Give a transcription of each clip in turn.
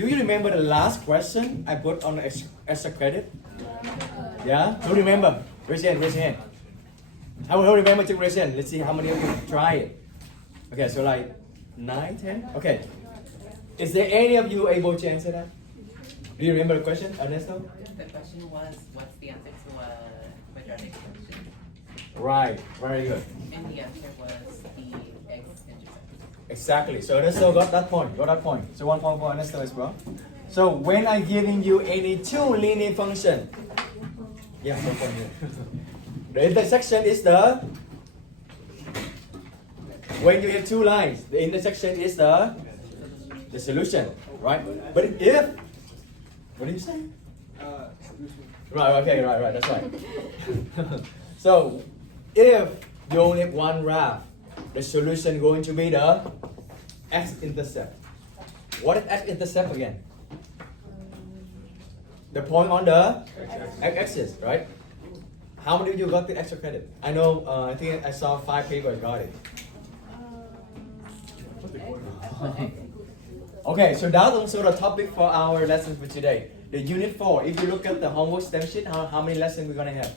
Do you remember the last question I put on the extra credit? Yeah? Who remember? Raise your hand. Who remember to raise your hand? Let's see how many of you try it. Okay, so like 9, 10? Okay. Is there any of you able to answer that? Do you remember the question, Ernesto? The question was, what's the answer to a quadratic function? Right, very good. And the answer was the x-intercept. Exactly. So Ernesto got that point. So 1 point for Ernesto as well. So when I'm giving you any two linear function, yeah, 1 point here. The intersection is when you have two lines, the intersection is the solution, right? But if, what do you say? Solution. Right, okay, right, that's right. So if you only have one graph, the solution going to be the x-intercept. What is x-intercept again? The point on the x-axis, right? How many of you got the extra credit? I know, I think I saw 5 people got it. Okay, so that's also the topic for our lesson for today. The unit 4, if you look at the homework stem sheet, how many lessons we're gonna have?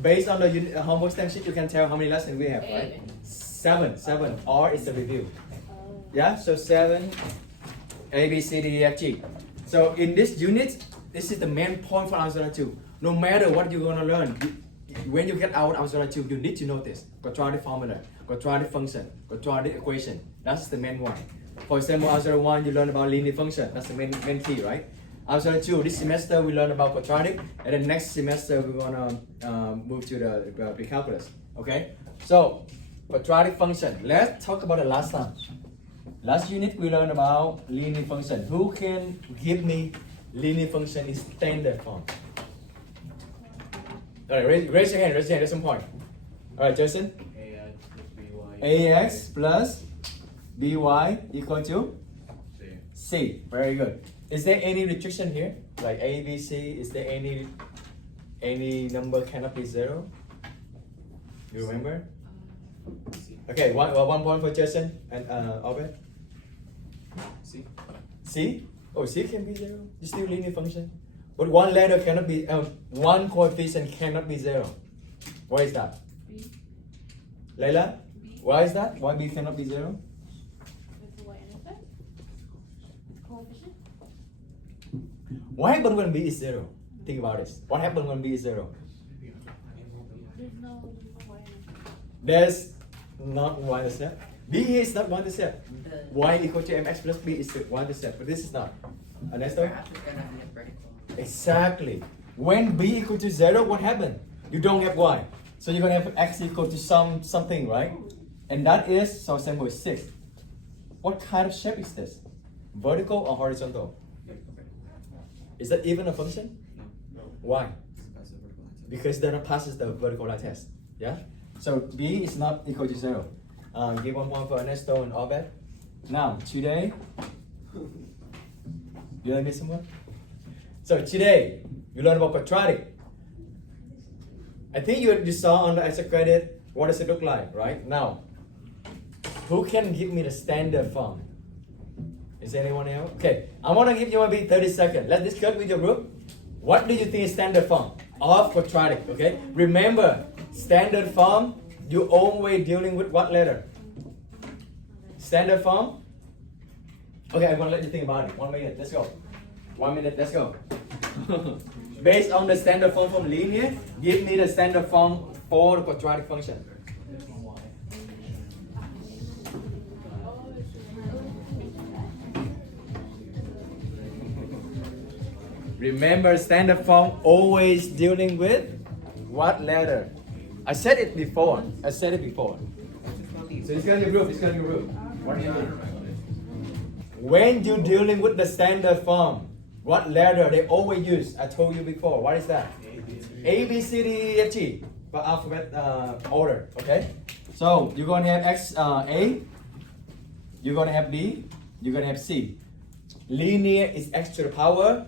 Based on the homework stem sheet, you can tell how many lessons we have, right? 7, or it's a review. Yeah, so 7, A, B, C, D, E, F, G. So in this unit, this is the main point for Algebra 2. No matter what you're gonna learn, when you get out Algebra 2, you need to know this. Quadratic formula, quadratic function, quadratic equation. That's the main one. For example, Algebra 1, you learn about linear function. That's the main key, right? Algebra 2, this semester we learn about quadratic, and then next semester we're gonna move to the pre-calculus. Okay? So, quadratic function. Let's talk about the last time. Last unit we learned about linear function. Who can give me linear function in standard form? Alright, raise your hand, there's some point. Alright, Jason? AX plus BY equal to? C. Very good. Is there any restriction here? Like A, B, C, is there any number cannot be 0? You remember? Okay, one point for Jason and Albert. C. C? Oh, C can be 0. It's still linear function. But one letter cannot be, one coefficient cannot be 0. Why is that? B. Layla? B. Why is that? Why B cannot be 0? With the y-intercept? Coefficient? What happens when B is 0? Think about this. What happens when B is 0? There's no y-intercept. There's not y-intercept. B here is not y-intercept. Y equal to mx plus b is the y-intercept, but this is not. Ernesto? Graph is gonna be vertical. Exactly. When b equal to 0, what happened? You don't have y. So you're going to have x equal to something, right? And that is, so example, 6. What kind of shape is this? Vertical or horizontal? Is that even a function? No. Why? Because that passes the vertical line test. Yeah? So b is not equal to 0. Give 1 point for Ernesto and Albert. Now, today, you learn this someone? So today, you learn about quadratic. I think you saw on the extra credit, what does it look like, right? Now, who can give me the standard form? Is anyone else? Okay, I want to give you maybe 30 seconds. Let's discuss with your group. What do you think is standard form of quadratic, okay? Remember, standard form, you always dealing with what letter? Standard form? Okay, I'm going to let you think about it. 1 minute, let's go. 1 minute, let's go. Based on the standard form from linear, give me the standard form for the quadratic function. Remember, standard form always dealing with what letter? I said it before. So discuss your group. What do you do? When you're dealing with the standard form, what letter they always use? I told you before. What is that? A, B, C, D, E, F, G. For alphabet order. Okay? So you're going to have A, you're going to have B, you're going to have C. Linear is x to the power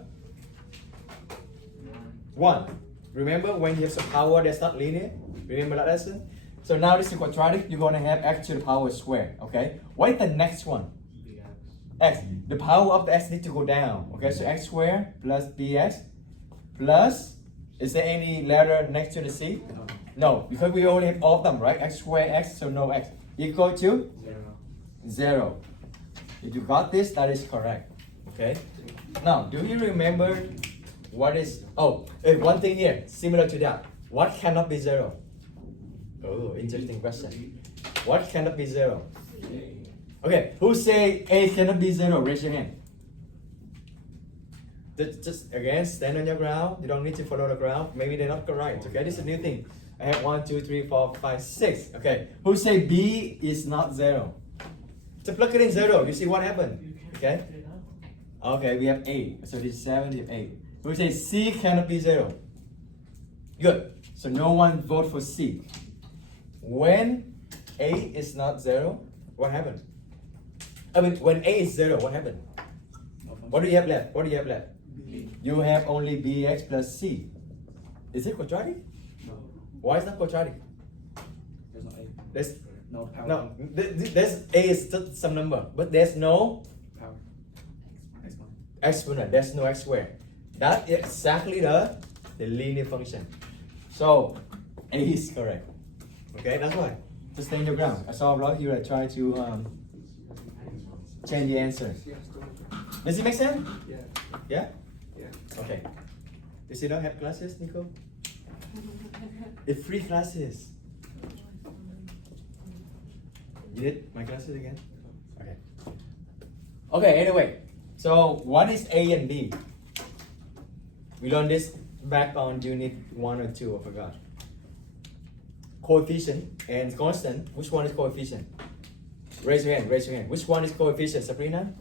1. Remember when you have some power that's not linear? Remember that lesson? So now this is quadratic, you're going to have x to the power square. Okay? What is the next one? x. The power of the x needs to go down. Okay, so x squared plus bx plus, is there any letter next to the c? No, because we only have all of them, right? X squared x, so no x. Equal to 0. If you got this, that is correct. Okay. Now, do you remember what is? Oh, one thing here, similar to that. What cannot be 0? Oh, interesting question. What cannot be 0? Okay, who say A cannot be 0? Raise your hand. Just again, stand on your ground. You don't need to follow the ground. Maybe they're not correct. Okay, this is a new thing. I have 1, 2, 3, 4, 5, 6. Okay, who say B is not 0? So plug it in 0. You see what happened? Okay. Okay, we have 8. So this is 7, we have 8. Who say C cannot be 0? Good. So no one vote for C. When A is not 0, what happened? I mean, when A is 0, what happened? What do you have left? What do you have left? You have only bx plus c. Is it quadratic? No. Why is that quadratic? There's no A. There's No power. no. There's A is just some number, but there's no Power. Exponent. exponent. There's no x squared. That is exactly the linear function. So A is correct. Okay, that's why. Just stand your ground. I saw a lot of you that try to change the answer. Yeah, still. Does it make sense? Yeah. Yeah? Yeah. Okay. Does you not have classes, Nico? It's free classes. You did my classes again? Okay. Okay, anyway. So what is A and B? We learned this back on unit 1 or 2, I forgot. Coefficient and constant. Which one is coefficient? Raise your hand, raise your hand. Which one is coefficient, Sabrina?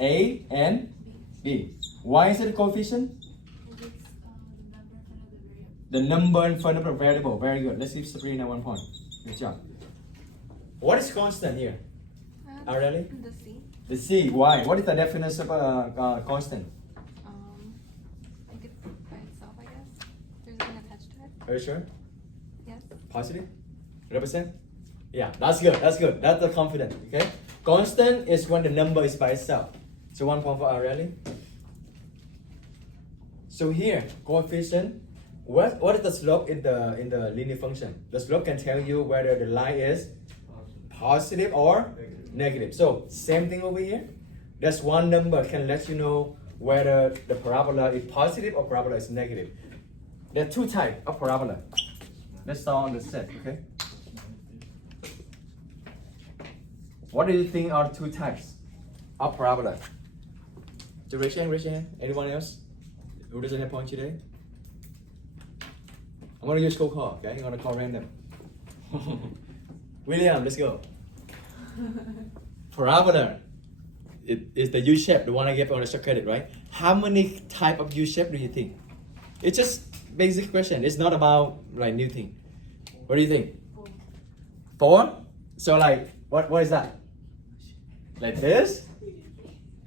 A and B. Why is it a coefficient? The number in front of the variable. Very good. Let's give Sabrina 1 point. Good job. What is constant here? Really? The C. The C. Why? What is the definition of a constant? Like it's by itself, I guess. There's nothing attached to it. Are you sure? Yes. Positive? 100%? Yeah, that's good. That's good. That's the confident. Okay. Constant is when the number is by itself. So 1 point for Aurelie. So here, coefficient. What is the slope in the linear function? The slope can tell you whether the line is positive or negative. So same thing over here. There's one number can let you know whether the parabola is positive or parabola is negative. There are two types of parabola. Let's start on the set, okay? What do you think are two types of parabola? So raise your hand. Anyone else who doesn't have point today? I'm gonna use cold call, okay? I'm gonna call random. William, let's go. Parabola. It is the U shape, the one I gave on the shortcut, right? How many type of U shape do you think? It's just basic question. It's not about like new thing. What do you think? 4? So like what is that? Like this?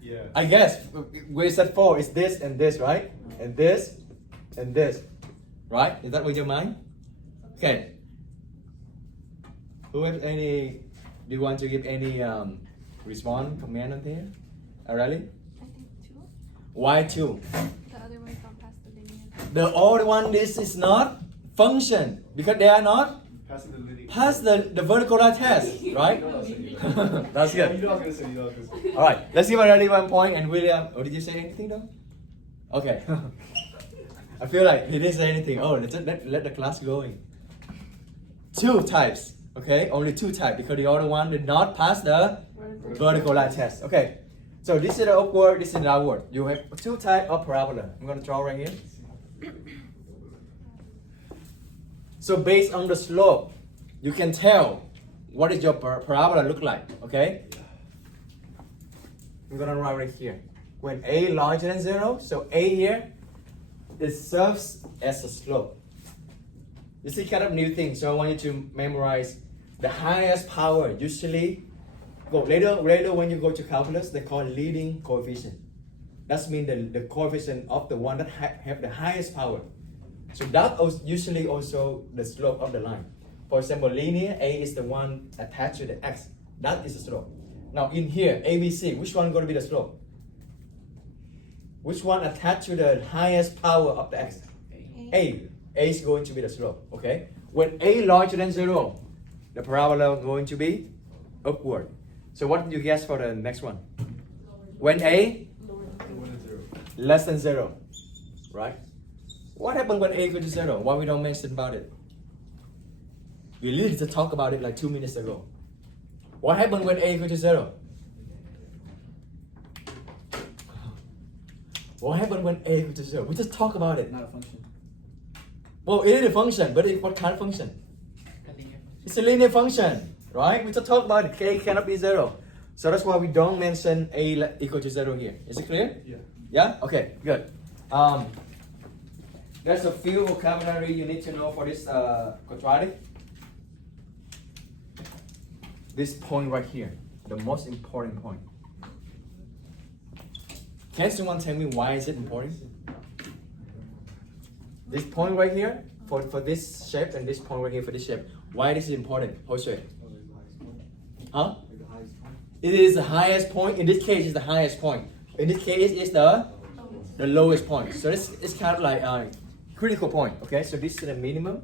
Yeah. I guess we said 4 is this and this, right? And this and this. Right? Is that with your mind? Okay. Who have any? Do you want to give any response, comment on there? Really? I think 2. Why 2? The other ones don't pass the linear. The old one, this is not function because they are not Passing the linear. pass the vertical test, right? That's Yeah, good. you know I was gonna say. You know I was gonna say. All right. Let's give Aurelie 1 point and William. Oh, did you say anything though? Okay. I feel like he didn't say anything. Oh, let the class going. 2 types. Okay, only 2 types because the other one did not pass the vertical line test. Okay, so this is the upward, this is the downward. You have 2 types of parabola. I'm gonna draw right here. So based on the slope, you can tell what is your parabola look like. Okay, I'm gonna write right here. When a larger than 0, so a here, it serves as a slope. This is kind of new thing, so I want you to memorize the highest power. Usually, later when you go to calculus, they call leading coefficient. That means the coefficient of the one that have the highest power. So that usually also the slope of the line. For example, linear, A is the one attached to the x. That is the slope. Now in here, ABC, which one going to be the slope? Which one attached to the highest power of the x? A. A is going to be the slope. Okay. When A larger than 0, the parabola going to be upward. So what do you guess for the next one? When A less than 0, right? What happened when A equal to 0? Why we don't mention about it? We literally just talked about it like 2 minutes ago. What happened when A equal to 0? What happened when A equal to 0? We just talked about it. Not a function. Well, it is a function, but what kind of function? It's a linear function, right? We just talked about it. K cannot be 0. So that's why we don't mention A equal to 0 here. Is it clear? Yeah. Yeah? Okay, good. There's a few vocabulary you need to know for this quadratic. This point right here, the most important point. Can someone tell me why is it important? This point right here, for this shape, and this point right here for this shape. Why this is important? Jose? Huh? It is the highest point. In this case, it's the highest point. In this case, it's the lowest point. So it's kind of like a critical point. Okay, so this is the minimum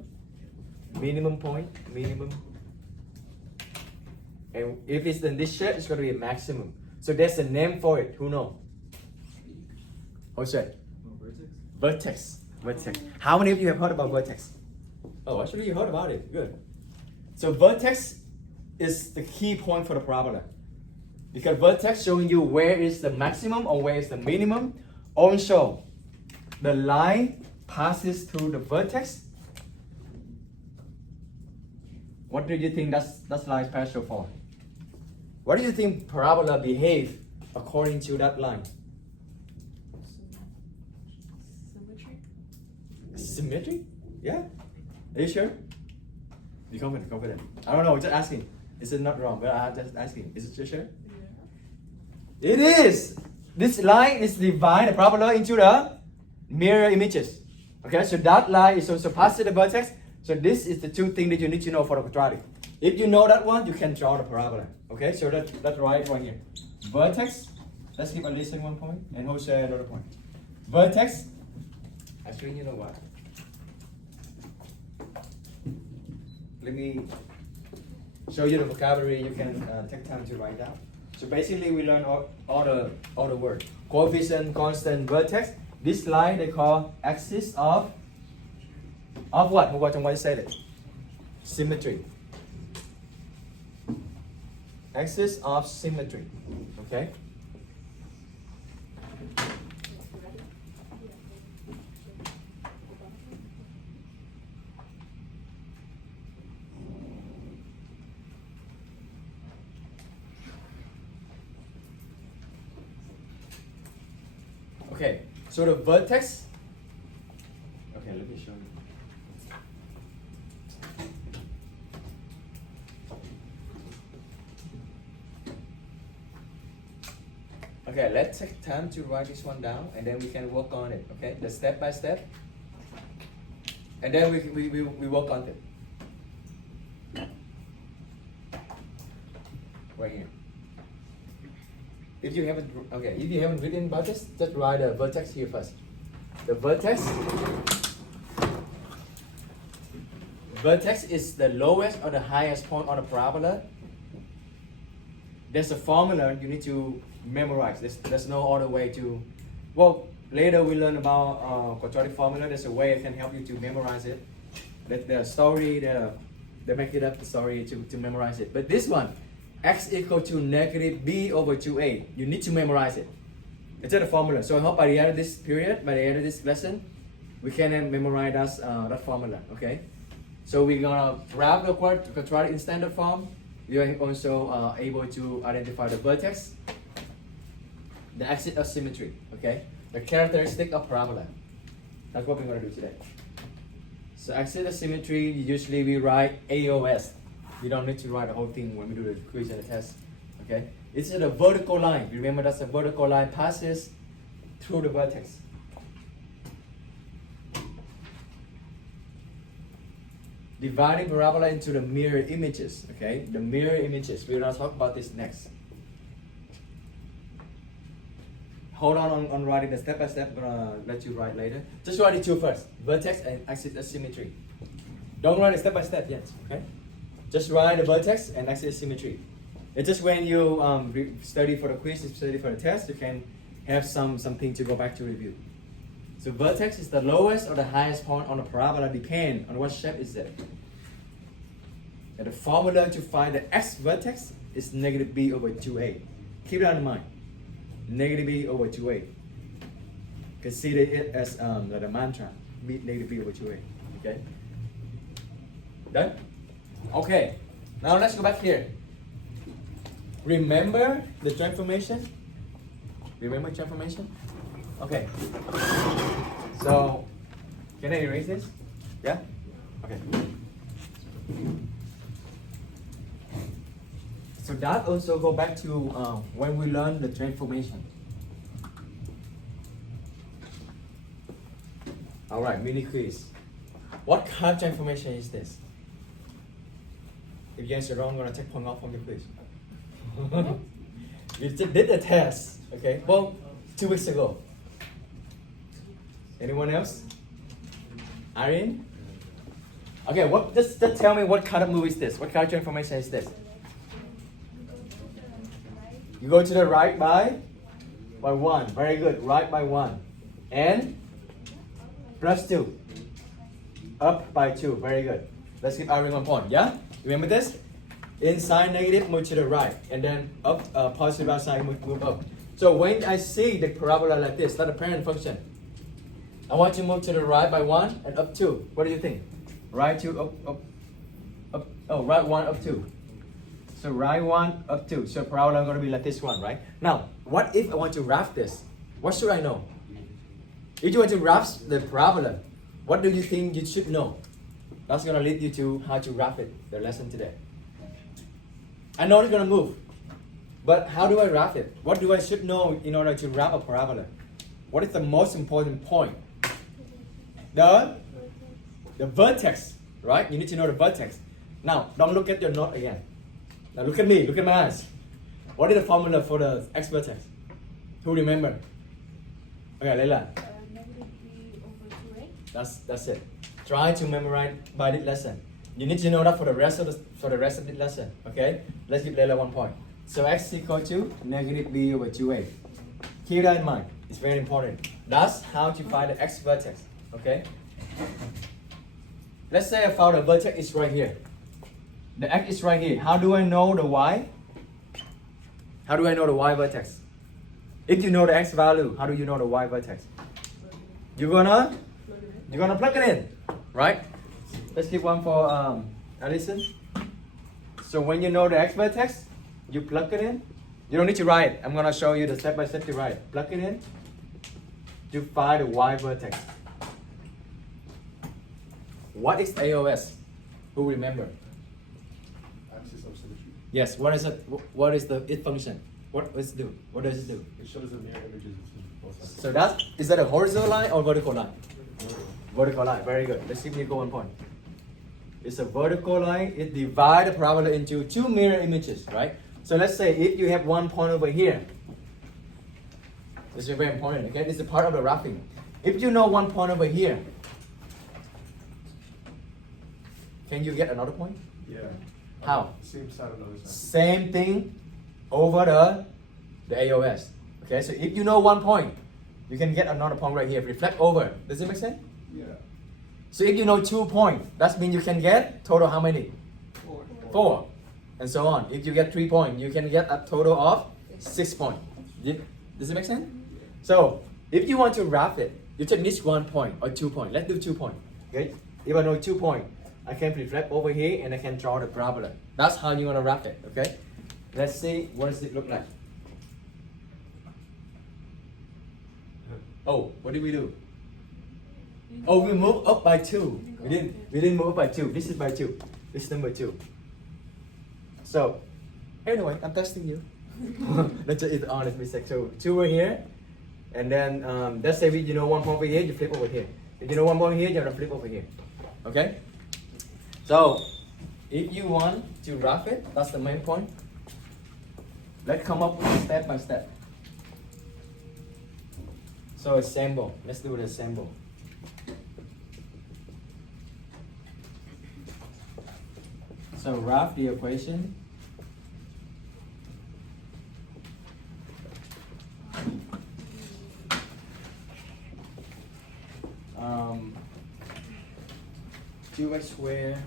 point, minimum. And if it's in this shape, it's going to be a maximum. So there's a name for it. Who knows? Jose? Vertex. Vertex. How many of you have heard about vertex? Oh, actually you heard about it. Good. So vertex is the key point for the parabola. Because vertex showing you where is the maximum or where is the minimum. Also, the line passes through the vertex. What do you think that's line special for? What do you think parabola behave according to that line? Symmetry? Symmetry? Yeah? Are you sure? Be confident. I don't know, just asking. Is it not wrong? But I'm just asking. Is it sure? Yeah. It is! This line is divide the parabola into the mirror images. Okay, so that line is also past the vertex. So this is the two things that you need to know for the quadratic. If you know that one, you can draw the parabola. Okay, so that's right here. Vertex, let's give Alicia 1 point and Jose another point. Vertex, actually, you know what? Let me show you the vocabulary. You can take time to write down. So basically, we learn all the words. Coefficient, constant, vertex. This line they call axis of what? What say it? Symmetry. Axis of symmetry. Okay. Okay, so the vertex. Okay, let me show you. Okay, let's take time to write this one down, and then we can work on it. Okay, the step by step, and then we work on it. Right here. If you haven't written about this, just write the vertex here first. The vertex is the lowest or the highest point on the parabola. There's a formula you need to memorize. There's no other way to. Well, later we learn about quadratic formula. There's a way I can help you to memorize it. The story, they make it up the story to memorize it. But this one, x equal to negative b over 2a. You need to memorize it. It's a formula. So I hope by the end of this period, by the end of this lesson, we can memorize that formula. Okay. So we're gonna grab the quadratic in standard form. You are also able to identify the vertex, the axis of symmetry. Okay. The characteristic of parabola. That's what we're gonna do today. So axis of symmetry, usually we write AOS. You don't need to write the whole thing when we do the quiz and the test. Okay? It's a vertical line. Remember that's a vertical line passes through the vertex. Dividing parabola into the mirror images. Okay? The mirror images. We're gonna talk about this next. hold on writing the step by step. I'm gonna let you write later. Just write the two first, vertex and axis of symmetry. Don't write it step by step yet, okay? Just write the vertex and axis of symmetry. It's just when you study for the quiz, study for the test, you can have something to go back to review. So vertex is the lowest or the highest point on the parabola, depend on what shape is it. And the formula to find the x vertex is negative b over 2a. Keep that in mind. Negative b over 2a. Consider it as the mantra. Negative b over 2a. Okay? Done? Okay. Now let's go back here. Remember the transformation? Remember transformation? Okay. So, can I erase this? Yeah? Okay. So that also go back to when we learn the transformation. Alright, mini quiz. What kind of transformation is this? If you answer wrong, I'm gonna take point off from the quiz. You just did the test, okay? Well, 2 weeks ago. Anyone else? Irene? Okay, just tell me what kind of move is this? What kind of transformation is this? You go to the right by 1. Very good. Right by 1. And plus 2. Up by 2. Very good. Let's give Irene 1 point. Yeah? Remember this? Inside negative, move to the right. And then up, positive outside, move up. So when I see the parabola like this, that's a parent function. I want to move to the right by 1 and up 2. What do you think? Right 2, up. Oh, right 1, up 2. So right 1, up 2. So parabola is going to be like this one, right? Now, what if I want to graph this? What should I know? If you want to graph the parabola, what do you think you should know? That's going to lead you to how to graph it, the lesson today. I know it's going to move, but how do I graph it? What do I should know in order to graph a parabola? What is the most important point? The vertex, right? You need to know the vertex. Now, don't look at your note again. Now look at me, look at my eyes. What is the formula for the x vertex? Who remember? Okay, Leila. Negative b over 2a. That's it. Try to memorize by this lesson. You need to know that for the rest of the lesson. Okay? Let's give Leila 1 point. So x is equal to negative b over 2a. Keep that in mind. It's very important. That's how to find the x vertex. Okay? Let's say I found the vertex is right here. The x is right here. How do I know the y? How do I know the y vertex? If you know the x value, how do you know the y vertex? You're gonna plug it in, right? Let's give one for Alison. So when you know the x vertex, you plug it in. You don't need to write. I'm gonna show you the step by step to write. Plug it in to find the y vertex. What is AOS? Who remember? Axis of symmetry. Yes. What is it? What is the it function? What does it do? What does it do? It shows the mirror images between both sides. So is that a horizontal line or vertical line? Vertical line. Very good. Let's give Nico 1 point. It's a vertical line. It divides the parabola into 2 mirror images, right? So let's say if you have 1 point over here. This is very important. Okay, this is part of the graphing. If you know 1 point over here, can you get another point? Yeah. How? Same side on the other side. Same thing over the AOS. Okay, so if you know 1 point, you can get another point right here. Reflect over. Does it make sense? Yeah. So if you know 2 points, that means you can get total how many? 4. And so on. If you get 3 points, you can get a total of 6 points. Does it make sense? So if you want to graph it, you just need 1 point or 2 points. Let's do 2 points. Okay? If I know 2 points, I can reflect over here and I can draw the parabola. That's how you want to graph it. Okay? Let's see what does it look like. Oh, what did we do? Oh, we moved up by 2. We didn't move up by 2. This is by 2. This is number 2. So, anyway, I'm testing you. Let's just it's honest mistake. So 2 were here, and then let's say you know 1 point over here, you flip over here. If you know 1 point here, you're gonna flip over here. Okay? So, if you want to graph it, that's the main point. Let's come up with step by step. So assemble. Let's do the assemble. So wrap the equation. Um, 2x squared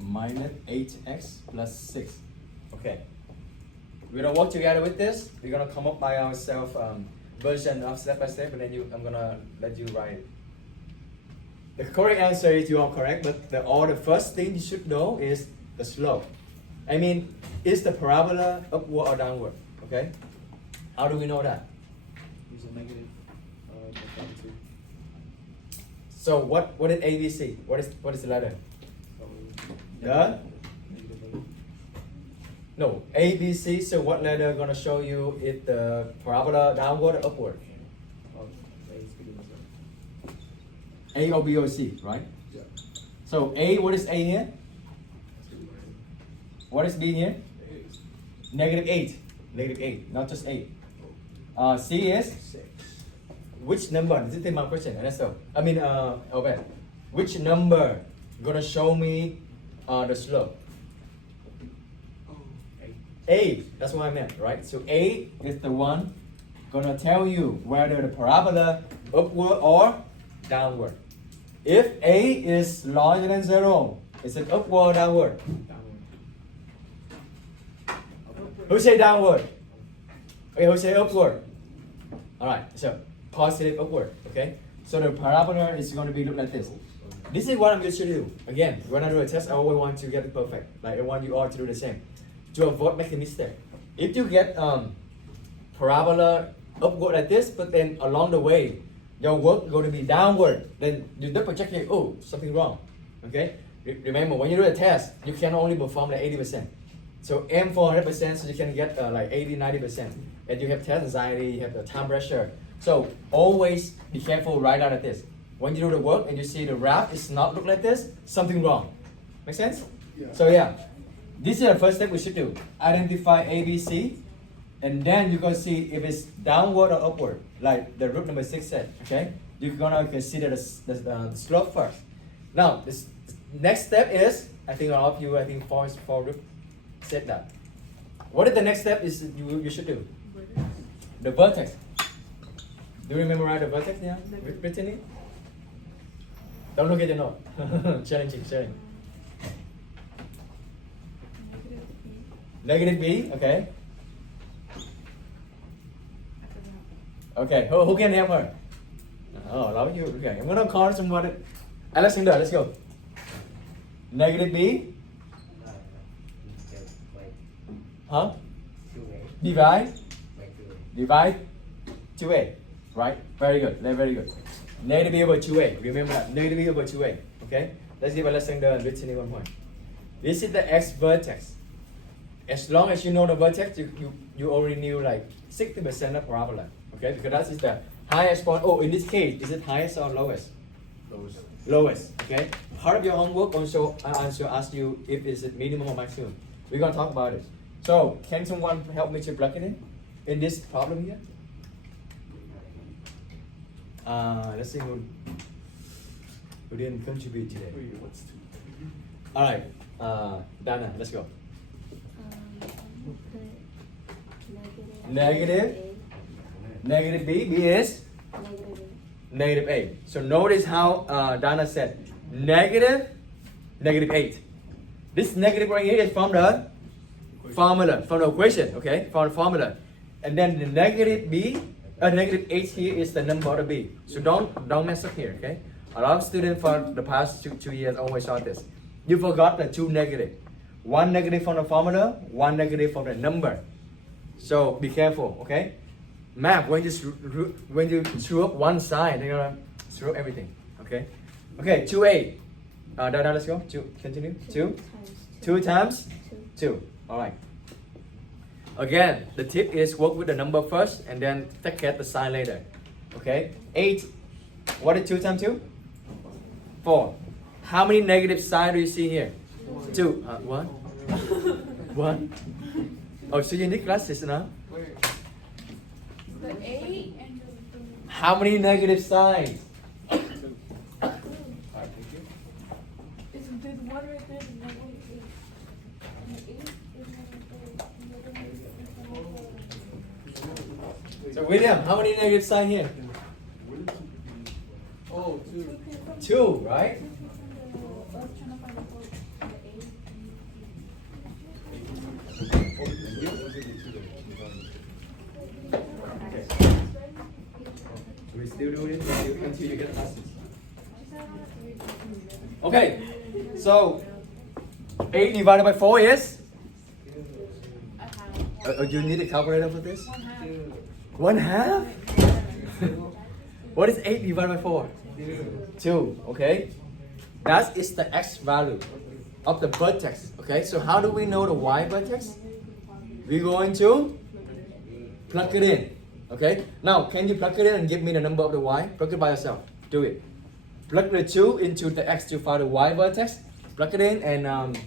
minus 8x plus 6. Okay. We're gonna work together with this. We're gonna come up by ourselves version of step by step, and then I'm gonna let you write it. The correct answer is you are correct, but the first thing you should know is the slope. I mean, is the parabola upward or downward? Okay. How do we know that? Use a negative perpendicular. So what is ABC? What is the letter? The Negative A. no ABC. So what letter gonna show you if the parabola downward or upward? A is bigger than zero. A or B or C, right? Yeah. So A, what is A here? What is B here? Negative 8. Negative 8, not just 8. C is? 6. Which number? This is my question. Obed. Which number gonna show me the slope? A. That's what I meant, right? So A is the one gonna tell you whether the parabola upward or downward. If A is larger than 0, is it upward or downward? Who say downward? Okay, who say upward? Alright, so positive upward, okay? So the parabola is going to be look like this. This is what I'm used to do. Again, when I do a test, I always want to get it perfect. Like I want you all to do the same. To avoid making mistake. If you get parabola upward like this, but then along the way, your work going to be downward, then you double check here, oh, something wrong, okay? Remember, when you do a test, you can only perform like 80%. So aim for 100% so you can get like 80, 90%. And you have test anxiety, you have the time pressure. So always be careful right out of this. When you do the work and you see the graph is not look like this, something wrong. Make sense? Yeah. So yeah, this is the first step we should do. Identify ABC, and then you're gonna see if it's downward or upward, like the root number 6 said, okay? You're gonna consider the slope first. Now, this next step is, I think all of you, for root said that. What is the next step is you should do? The vertex. Do you remember the vertex? Yeah, written it? Don't look at the note. Challenging. Negative B, okay. Okay, who can help her? Oh, love you. Okay, I'm gonna call somebody. Alexander, let's go. Negative B. Huh? Divide 2a, right? Very good, very good. Negative b over 2a, remember that, negative b over 2a, okay? Let's give Alexander and Brittany 1 point. This is the x vertex. As long as you know the vertex, you already knew like 60% of parabola, okay? Because that is the highest point. Oh, in this case, is it highest or lowest? Lowest, okay? Part of your homework also ask you if it's minimum or maximum. We're gonna talk about it. So, can someone help me to plug it in this problem here? Let's see who didn't contribute today. Wait, what's 2? All right, Dana, let's go. Negative B. B is negative 8. So notice how Dana said negative 8. This negative right here is from the formula, from the equation, okay? From the formula. And then the negative B, negative 8 here is the number of the B. So don't mess up here, okay? A lot of students for the past two years always saw this. You forgot the 2 negative. 1 negative from the formula, 1 negative from the number. So be careful, okay? Math, when you screw up one side, you're gonna screw up everything, okay? Okay, 2a. Dada, let's go. 2, continue. 2 times 2. All right. Again, the tip is work with the number first and then take care of the sign later. Okay? 8. What is 2 times 2? 4. How many negative signs do you see here? 2. 1. 1. Oh, so you need glasses now? The 8 and the How many negative signs? Alright, thank you. there's one right there, and one with 8. And the 8 is one right there, and the other one is So William, how many negative signs here? Oh, 2. 2, right? We still do it until you get passes. Okay, so 8 divided by 4 is? You need a calculator for this? 1/2? What is 8 divided by 4? 2, okay? That is the x value of the vertex, okay? So how do we know the y vertex? We're going to plug it in, okay? Now, can you plug it in and give me the number of the y? Plug it by yourself. Do it. Plug the 2 into the x to find the y vertex. Plug it in and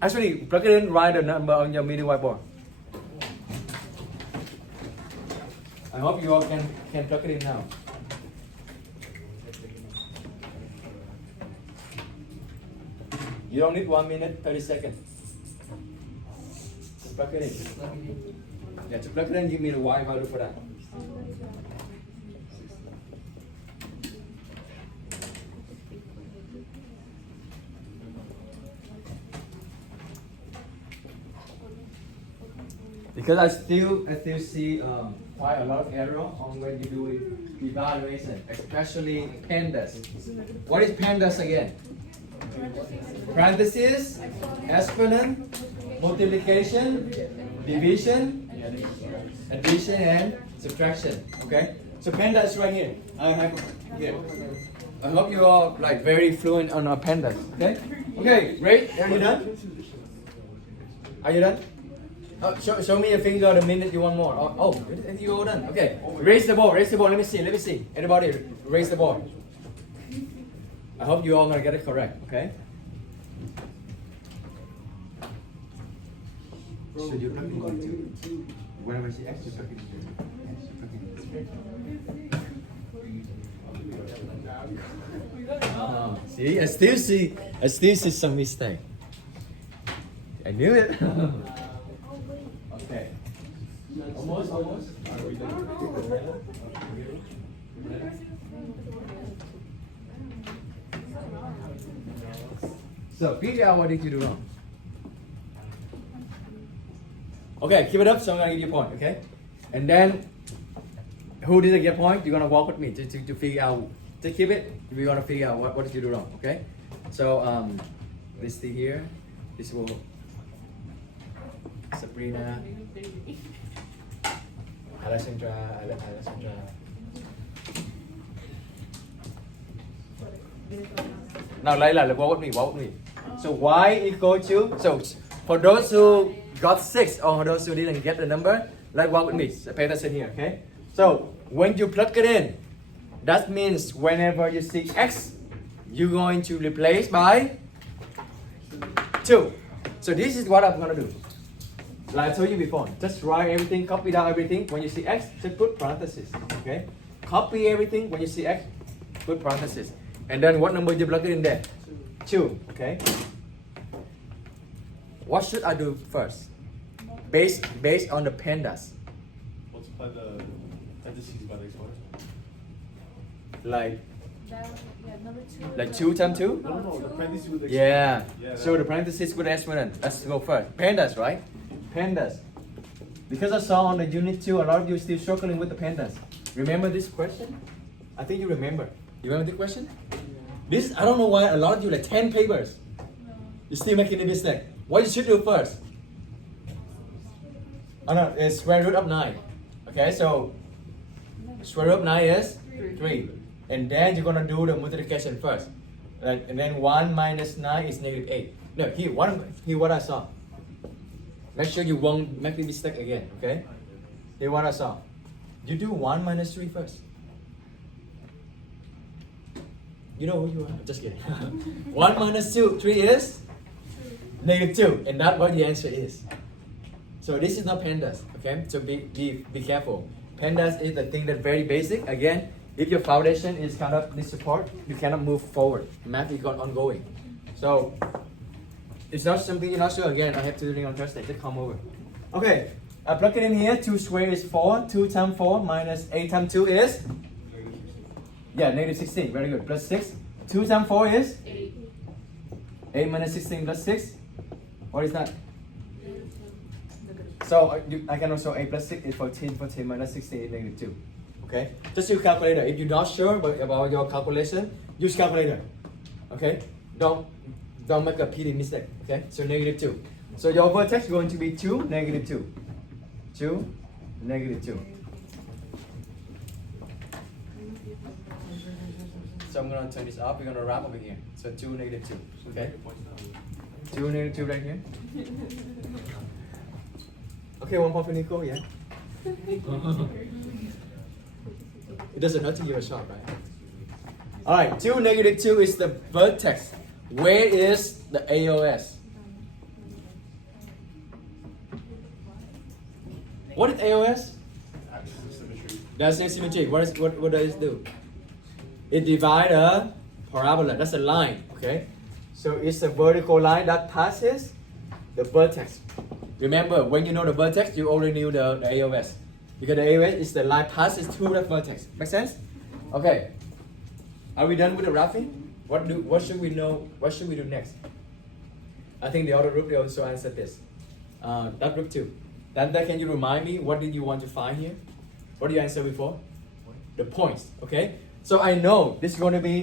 actually plug it in. Write the number on your mini whiteboard. I hope you all can plug it in now. You don't need 1 minute, 30 seconds. Just plug it in. Yeah, to plug it in, give me the y value for that. Because I still see quite a lot of error on when you do evaluation, especially pandas. What is pandas again? Parentheses, exponent, multiplication, division, addition, and subtraction. Okay, so pandas is right here. I have here. I hope you are like very fluent on pandas. Okay. Okay. Great. Are you done? Are you done? Show me your finger the minute you want more. Oh, you all done. Okay. Raise the ball. Raise the ball. Let me see. Let me see. Everybody, raise the ball. I hope you all gonna get it correct. Okay. So you're plugging into whenever she asks you plugging into. See, I still see some mistake. I knew it. Okay. Almost. Are we done? So figure out what did you do wrong. Okay, keep it up. So I'm gonna give you a point. Okay, and then who didn't get a point? You're gonna walk with me to figure out. To keep it, we're gonna figure out what did you do wrong. Okay, so let's see here. This will Sabrina, Alessandra. Now Layla, walk with me. So y equal to, so for those who got 6 or those who didn't get the number, let's walk with me. Pay attention here, okay? So when you plug it in, that means whenever you see x, you're going to replace by 2. So this is what I'm gonna do. Like I told you before, just write everything, copy down everything. When you see x, just put parentheses, okay? Copy everything. When you see x, put parentheses. And then what number you plug it in there? 2, okay? What should I do first? Based on the pandas. Multiply the parentheses by the exponent. Like number 2. like 2 times 2? No, the parentheses with the Yeah. exponent. So the parentheses with the exponent. Let's go first. Pandas, right? Pandas. Because I saw on the unit 2, a lot of you still struggling with the pandas. Remember this question? I think you remember. You remember the question? This, I don't know why a lot of you, like 10 papers, you're still making a mistake. What you should do first? Oh no, it's square root of 9. Okay, so square root of 9 is 3. And then you're gonna do the multiplication first. And then 1 minus 9 is negative 8. No, here what I saw. Make sure you won't make the mistake again, okay? Here what I saw. You do 1 minus 3 first. You know who you are? Just kidding. 1 minus 3 is negative 2. And that's what the answer is. So this is not pandas, okay? So be careful. Pandas is the thing that's very basic. Again, if your foundation is kind of this support, you cannot move forward. Math is got ongoing. So it's not something you're not sure. Again, I have to do it on Thursday. Just come over. Okay, I plug it in here. 2 squared is 4. 2 times 4 minus 8 times 2 is? Yeah, negative 16. Very good. Plus 6. 2 times 4 is? 8 minus 16 plus 6. What is that? So I can also 8 plus 6 is 14. 14 minus 16 is negative 2. Okay? Just use calculator. If you're not sure about your calculation, use calculator. Okay? Don't make a petty mistake. Okay? So negative 2. So your vertex is going to be 2, negative 2. 2, negative 2. So I'm going to turn this off. We're going to wrap over here. So 2, negative 2. Okay? 2, negative 2 right here. Okay, 1 point for Nico, yeah? It doesn't hurt to give a shot, right? Alright, 2, negative 2 is the vertex. Where is the AOS? What is AOS? Axis of symmetry. That's the symmetry. What does it do? It divides a parabola. That's a line, okay? So it's a vertical line that passes the vertex. Remember, when you know the vertex, you already knew the AOS. Because the AOS is the line passes through the vertex. Make sense? Okay. Are we done with the graphing? What should we know? What should we do next? I think the other group they also answered this. That group too. Then can you remind me what did you want to find here? What did you answer before? The points. Okay. So I know this is going to be